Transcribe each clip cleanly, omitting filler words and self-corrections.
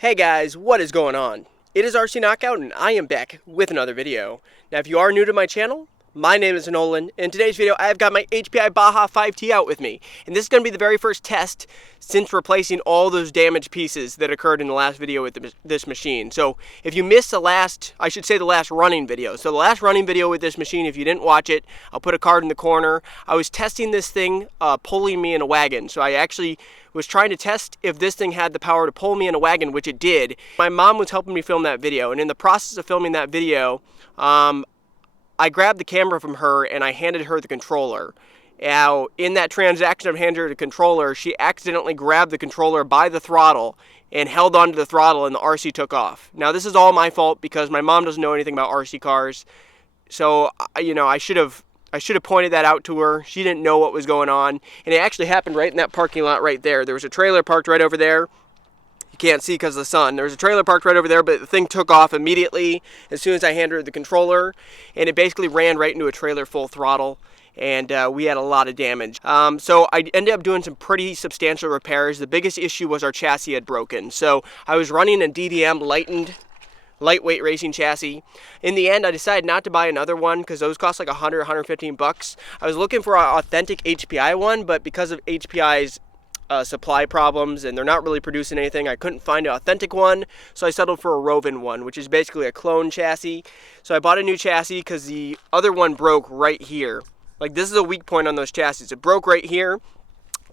Hey guys, what is going on? It is RC Knockout and I am back with another video. Now if you are new to my channel, my name is Nolan. In today's video I have got my HPI Baja 5T out with me. And this is going to be the very first test since replacing all those damaged pieces that occurred in the last video with this machine. So if you missed the last running video. So the last running video with this machine, if you didn't watch it, I'll put a card in the corner. I was testing this thing pulling me in a wagon. So I actually was trying to test if this thing had the power to pull me in a wagon, which it did. My mom was helping me film that video, and in the process of filming that video, I grabbed the camera from her and I handed her the controller. Now, in that transaction of handing her the controller, she accidentally grabbed the controller by the throttle and held onto the throttle, and the RC took off. Now, this is all my fault because my mom doesn't know anything about RC cars. So, I should have pointed that out to her. She didn't know what was going on. And it actually happened right in that parking lot right there. There was a trailer parked right over there. You can't see because of the sun. There was a trailer parked right over there, but the thing took off immediately as soon as I handed her the controller. And it basically ran right into a trailer full throttle. And we had a lot of damage. So I ended up doing some pretty substantial repairs. The biggest issue was our chassis had broken. So I was running a DDM lightweight racing chassis. In the end, I decided not to buy another one because those cost like $100, $115. I was looking for an authentic HPI one, but because of HPI's supply problems and they're not really producing anything, I couldn't find an authentic one, so I settled for a Roven one, which is basically a clone chassis. So I bought a new chassis because the other one broke right here. Like, this is a weak point on those chassis. It broke right here.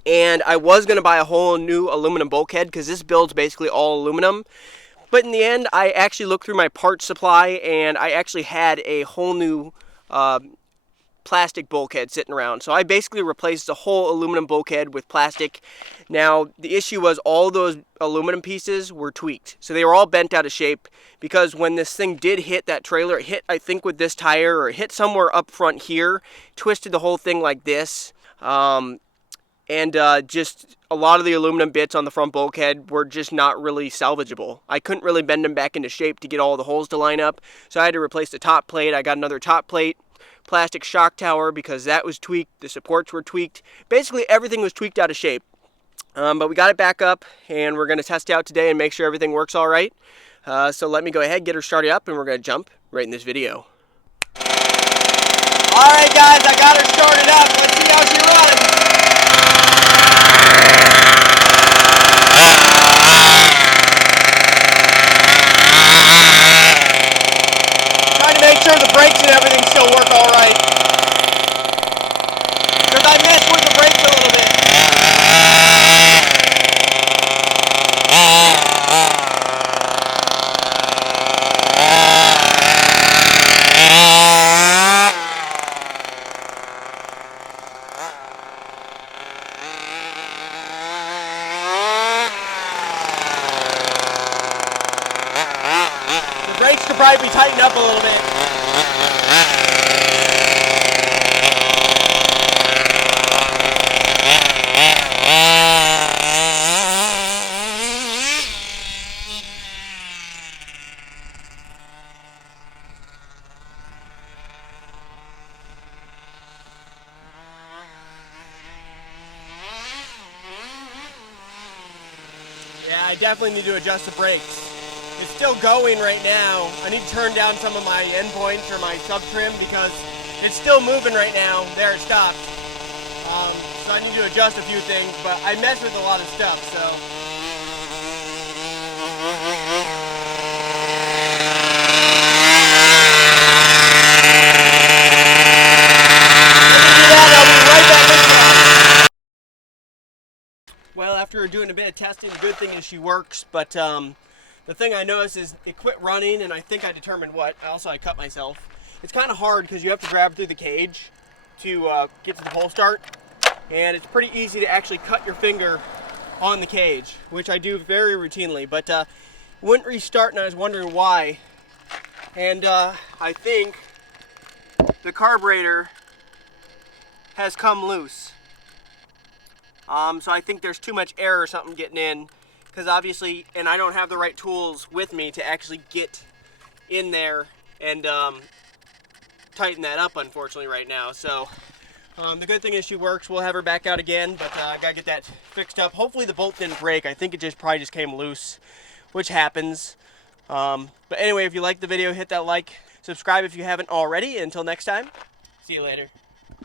And I was going to buy a whole new aluminum bulkhead because this build's basically all aluminum. But in the end, I actually looked through my parts supply and I actually had a whole new plastic bulkhead sitting around. So I basically replaced the whole aluminum bulkhead with plastic. Now, the issue was all those aluminum pieces were tweaked. So they were all bent out of shape because when this thing did hit that trailer, it hit, I think, with this tire, or it hit somewhere up front here, twisted the whole thing like this. Just a lot of the aluminum bits on the front bulkhead were just not really salvageable. I couldn't really bend them back into shape to get all the holes to line up, so I had to replace the top plate. I got another top plate, plastic shock tower because that was tweaked, the supports were tweaked. Basically everything was tweaked out of shape. But we got it back up and we're going to test it out today and make sure everything works all right. So let me go ahead, get her started up, and we're going to jump right in this video. Alright guys, I got her started up. Let's see how she runs. Trying to make sure the brakes and everything still work all right. Because I messed with the brakes a little bit. The brakes could probably be tightened up a little bit. Yeah, I definitely need to adjust the brakes. It's still going right now. I need to turn down some of my end points or my sub trim because it's still moving right now. There, it stopped. So I need to adjust a few things, but I mess with a lot of stuff, so. Well, after doing a bit of testing, the good thing is she works, but the thing I noticed is it quit running, and I think I determined what. Also, I cut myself. It's kind of hard because you have to grab through the cage to get to the pull start, and it's pretty easy to actually cut your finger on the cage, which I do very routinely, but it wouldn't restart, and I was wondering why. And I think the carburetor has come loose. So I think there's too much air or something getting in, because obviously, and I don't have the right tools with me to actually get in there and tighten that up, unfortunately, right now. So the good thing is she works. We'll have her back out again, but I gotta get that fixed up. Hopefully the bolt didn't break. I think it probably just came loose which happens. But anyway, if you liked the video, hit that like, subscribe if you haven't already. Until next time, see you later.